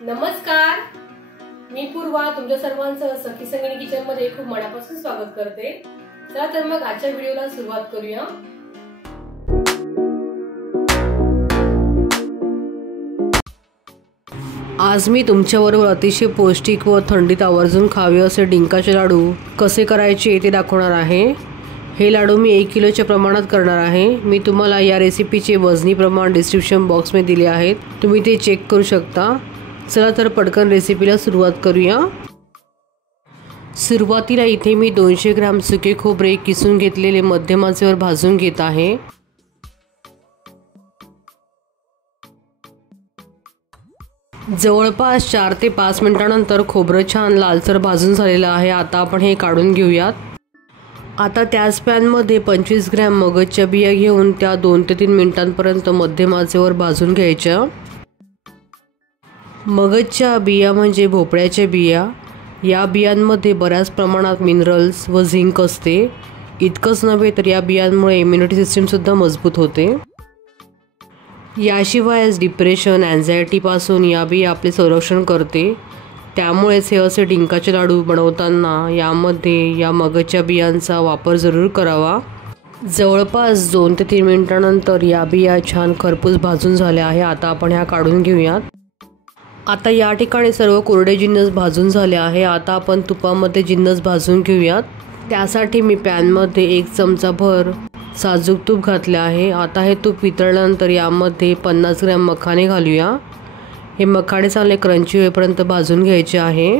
नमस्कार, मी पूर्वा तुमच्या सर्वांचं सखी संगिनी किचन मध्ये खूप मनापासून स्वागत करते। चला तर मग आजच्या व्हिडिओला सुरुवात करूया। आज मी तुमच्याबरोबर अतिशय पौष्टिक व थंडीत आवर्जून खावे असे डिंकाचे लाडू कसे करायचे ते दाखवणार आहे। हे लाडू मी 1 किलोच्या प्रमाणात करणार आहे। मी तुम्हाला या रेसिपीचे वजनी प्रमाण डिस्क्रिप्शन बॉक्स मध्ये दिले आहेत, तुम्ही ते चेक करू शकता। चला तर पटकन रेसिपीला सुरुवात करूया। सुरुवातीला इथे मी 200 ग्रॅम सुके खोबरे किसून घेतलेले मध्यम आचेवर भाजून घेत आहे। जवळपास 4 ते 5 मिनिटांनंतर खोबरं छान लालसर भाजून झालेलं आहे। आता आपण हे काढून घेऊयात। आता त्याच पॅन मध्ये 25 ग्रॅम मगजच्या बिया घेऊन त्या 2 ते 3 मिनिटांपर्यंत मध्यम आचेवर भाजून घ्यायच्या। मगजच्या बिया म्हणजे भोपळ्याच्या बिया। या बियांमध्ये बऱ्याच प्रमाणात मिनरल्स व झिंक असते। इतकंच नव्हे तर या बियांमुळे इम्युनिटी सिस्टीम सुद्धा मजबूत होते। याशिवाय डिप्रेशन, अँझायटी पासून या बिया आपले संरक्षण करते। त्यामुळेच हे असे डिंकाचे लाडू बनवताना यामध्ये या मगजच्या बियांचा वापर जरूर करावा। जवळपास 2 ते 3 मिनिटांनंतर या बिया छान खरपूस भाजून झाल्या आहे। आता आपण ह्या काढून घेऊयात। आता या ठिकाणी सर्व कोरडे जिन्नस भाजून झाले आहे। आता आपण तुपामध्ये जिन्नस भाजून घेऊयात। त्यासाठी मी पॅन मध्ये 1 चमचा भर साजूक तूप घातले आहे। आता हे तूप वितळल्यानंतर यामध्ये 50 ग्रॅम मखाणे घालूया। हे मखाणे चांगले क्रंची होईपर्यंत भाजून घ्यायचे आहे।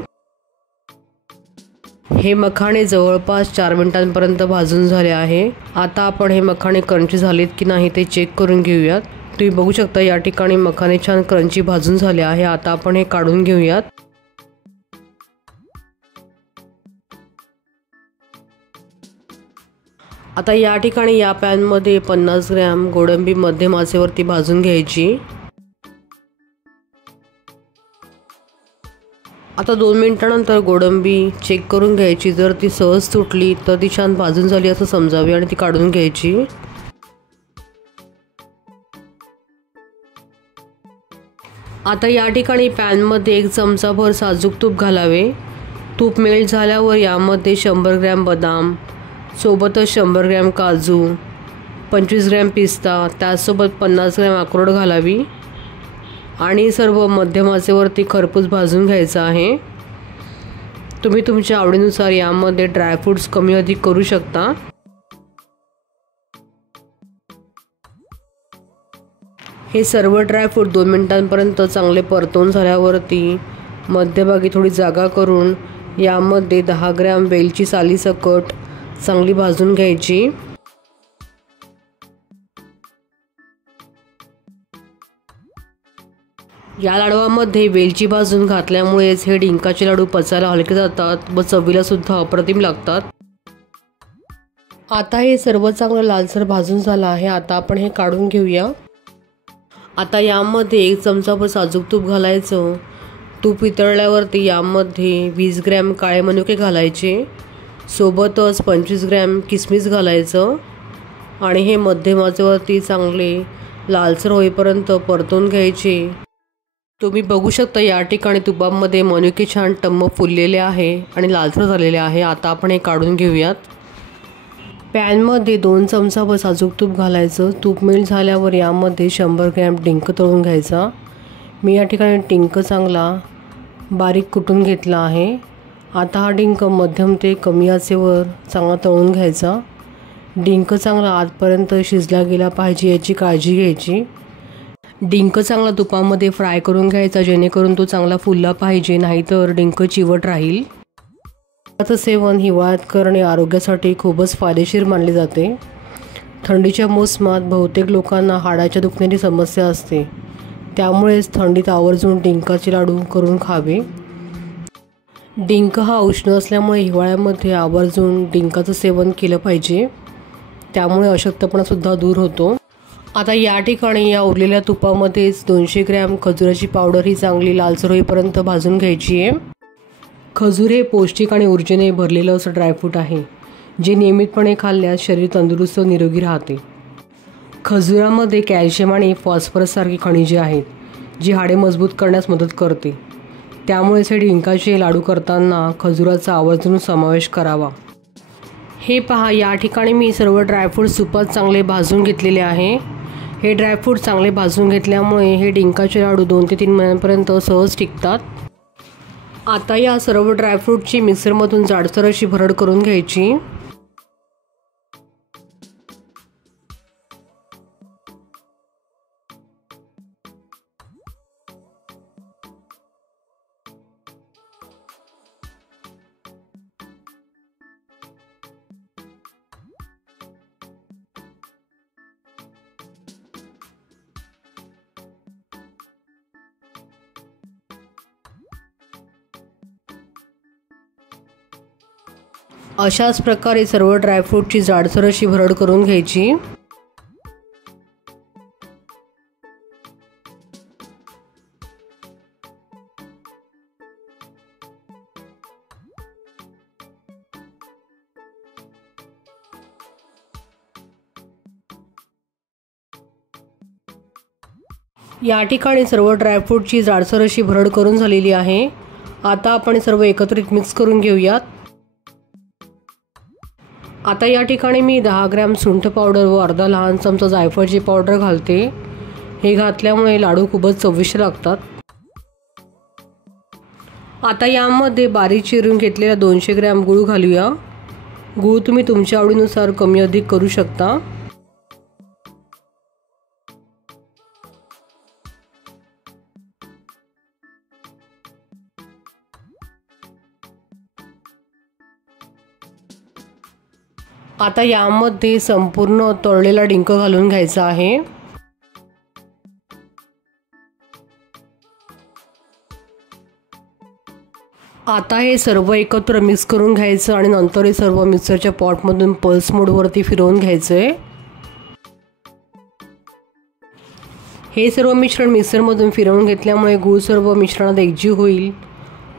हे मखाणे जवळपास 4 मिनिटांपर्यंत भाजून झाले आहे। आता आपण हे मखाणे क्रंची झालेत की नाही ते चेक करून घेऊयात। तुम्ही बघू शकता या ठिकाणी मखाणे छान क्रंची भाजून झाले आहे। आता आपण हे काढून घेऊयात। आता या ठिकाणी या पॅन मध्ये 50 ग्रॅम गोडंबी मध्यम आचेवरती भाजून घ्यायची। आता 2 मिनिटांनंतर गोडंबी चेक करून घ्यायची। जर ती सहज तुटली तर ती छान भाजून झाली असं समजावी आणि ती काढून घ्यायची। आता या ठिकाणी पॅन मध्ये 1 चमचा भर साजूक तूप घालावे। तूप मेल्ट झाल्यावर यामध्ये 100 ग्रॅम बदाम, सोबतच 100 ग्रॅम काजू, 25 ग्रॅम पिस्ता, त्यासोबत 50 ग्रॅम अक्रोड घालावी आणि सर्व मध्यम आचेवरती खरपूस भाजून घ्यायचं आहे। तुम्ही तुमच्या आवडीनुसार यामध्ये ड्रायफ्रूट्स कमी अधिक करू शकता। हे सर्व ड्रायफ्रूट 2 मिनिटांपर्यंत चांगले परतवून झाल्यावरती मध्यभागी थोडी जागा करून यामध्ये 10 ग्रॅम वेलची सालीसकट चांगली भाजून घ्यायची। या लाडवामध्ये वेलची भाजून घातल्यामुळेच हे डिंकाचे लाडू पचायला हलके जातात व चवीला सुद्धा अप्रतिम लागतात। आता हे सर्व चांगलं लालसर भाजून झालं आहे। आता आपण हे काढून घेऊया। आता यामध्ये 1 चमचा साजूक तूप घालायचं। तूप वितळल्यावरती यामध्ये 20 ग्रॅम काळे मनुके घालायचे, सोबतच 25 ग्रॅम किसमिस घालायचं आणि हे मध्यम आचेवरती चांगले लालसर होईपर्यंत परतून घ्यायचे। तुम्ही बघू शकता या ठिकाणी तुपामध्ये मनुके छान टम्म फुललेले आहे आणि लालसर झालेले आहे। आता आपण हे काढून घेऊयात। पॅन मध्ये 2 चमचा साजूक तूप घालायचं। तूप मेल्ट झाल्यावर यामध्ये 100 ग्रॅम डिंक तळून घ्यायचा। मी या ठिकाणी डिंक चांगला बारीक कुटून घेतला आहे। आता हा डिंक मध्यम ते कमी आचेवर चांगला तळून घ्यायचा। डिंक चांगला आतपर्यंत शिजला गेला पाहिजे याची काळजी घ्यायची। डिंक चांगला तुपामध्ये फ्राय करून घ्यायचा, जेणेकरून तो चांगला फुलला पाहिजे, नाहीतर डिंक चिवट राहील। याचं सेवन हिवाळ्यात करणे आरोग्यासाठी खूपच फायदेशीर मानले जाते। थंडीच्या मोसमात बहुतेक लोकांना हाडाच्या दुखण्याची समस्या असते, त्यामुळेच थंडीत आवर्जून डिंकाचे लाडू करून खावे। डिंक हा उष्ण असल्यामुळे हिवाळ्यामध्ये आवर्जून डिंकाचं सेवन केलं पाहिजे, त्यामुळे अशक्तपणा सुद्धा दूर होतो। आता या ठिकाणी या उरलेल्या तुपामध्येच 200 ग्रॅम खजुराची पावडर ही चांगली लालसर होईपर्यंत भाजून घ्यायची आहे। खजूर हे पौष्टिक आणि ऊर्जेने भरलेलं असं ड्रायफ्रूट आहे, जे नियमितपणे खाल्ल्यास शरीर तंदुरुस्त व निरोगी राहते। खजुरामध्ये कॅल्शियम आणि फॉस्फरस सारखी खनिजे आहेत, जी हाडे मजबूत करण्यास मदत करते। त्यामुळेच हे डिंकाचे लाडू करताना खजुराचा आवर्जून समावेश करावा। हे पहा, या ठिकाणी मी सर्व ड्रायफ्रूट्स तुपात चांगले भाजून घेतलेले आहे। हे ड्रायफ्रूट चांगले भाजून घेतल्यामुळे हे डिंकाचे लाडू 2 ते 3 महिन्यांपर्यंत सहज टिकतात। आता या सर्व ड्रायफ्रूटची मिक्सरमधून जाडसर अशी भरड करून घ्यायची। अशाच प्रकारे सर्व ड्रायफ्रूटची जाडसर अशी भरड करून घ्यायची। या ठिकाणी सर्व ड्रायफ्रूटची जाडसर अशी भरड करून झालेली आहे। आता आपण सर्व एकत्रित मिक्स करून घेऊयात। आता या ठिकाणी मी 10 ग्रॅम सुंठ पावडर व अर्धा लहान चमचा जायफळची पावडर घालते। हे घातल्यामुळे लाडू खूपच चविष्ट लागतात। आता यामध्ये बारीक चिरून घेतलेला 200 ग्रॅम गूळ घालूया। गूळ तुम्ही तुमच्या आवडीनुसार कमी अधिक करू शकता। आता यामध्ये संपूर्ण तळलेला डिंक घालून घ्यायचा आहे। आता हे सर्व एकत्र मिक्स करून घ्यायचं आणि नंतर हे सर्व मिक्सरच्या पॉटमधून पल्स मोडवरती फिरवून घ्यायचंय। हे सर्व मिश्रण मिक्सरमधून फिरवून घेतल्यामुळे गूळ सर्व मिश्रणात एकजीव होईल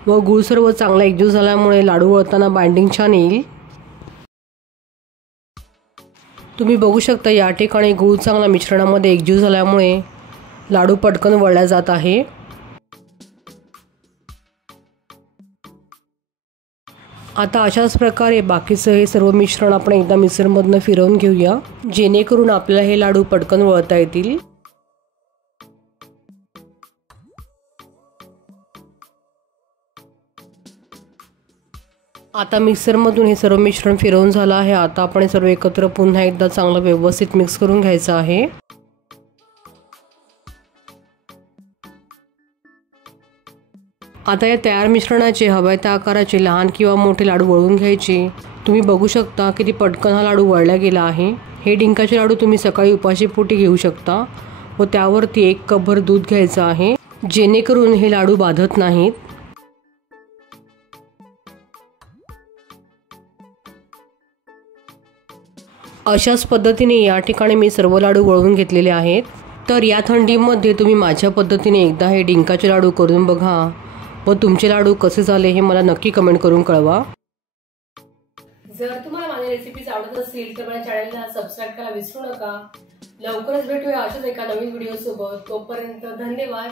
व गूळ सर्व चांगला एकजीव झाल्यामुळे लाडू वळताना बाइंडिंग छान येईल। तुम्ही बघू शकता, या ठिकाणी गूळ चांगला मिश्रणामध्ये एकजीव झाल्यामुळे लाडू पटकन वळला जात आहे। आता अशाच प्रकारे बाकीचं हे सर्व मिश्रण आपण एकदा मिक्सरमधून फिरवून घेऊया, जेणेकरून आपल्याला हे लाडू पटकन वळता येतील। आता मिक्सरमधून हे सर्व मिश्रण फिरवून झालं आहे। आता आपण हे सर्व एकत्र पुन्हा एकदा चांगलं व्यवस्थित मिक्स करून घ्यायचं आहे। आता या तयार मिश्रणाचे हव्या त्या आकाराचे लहान किंवा मोठे लाडू वळून घ्यायचे। तुम्ही बघू शकता किती पटकन हा लाडू वळला गेला आहे। हे डिंकाचे लाडू तुम्ही सकाळी उपाशीपोटी घेऊ शकता व त्यावरती 1 कपभर दूध घ्यायचं आहे, जेणेकरून हे लाडू बाधत नाहीत। अशाच पद्धतीने या ठिकाणी मी सर्व लाडू वळवून घेतलेले आहेत। तर या थंडीमध्ये तुम्ही माझ्या पद्धतीने एकदा हे डिंकाचे लाडू करून बघा व तुमचे लाडू कसे झाले हे मला नक्की कमेंट करून कळवा। जर तुम्हाला माझ्या रेसिपीज आवडत असतील तर माझ्या चॅनलला सबस्क्राइब करायला विसरू नका। लवकरच भेटूया अशाच एका नवीन व्हिडिओ सोबत। तोपर्यंत धन्यवाद।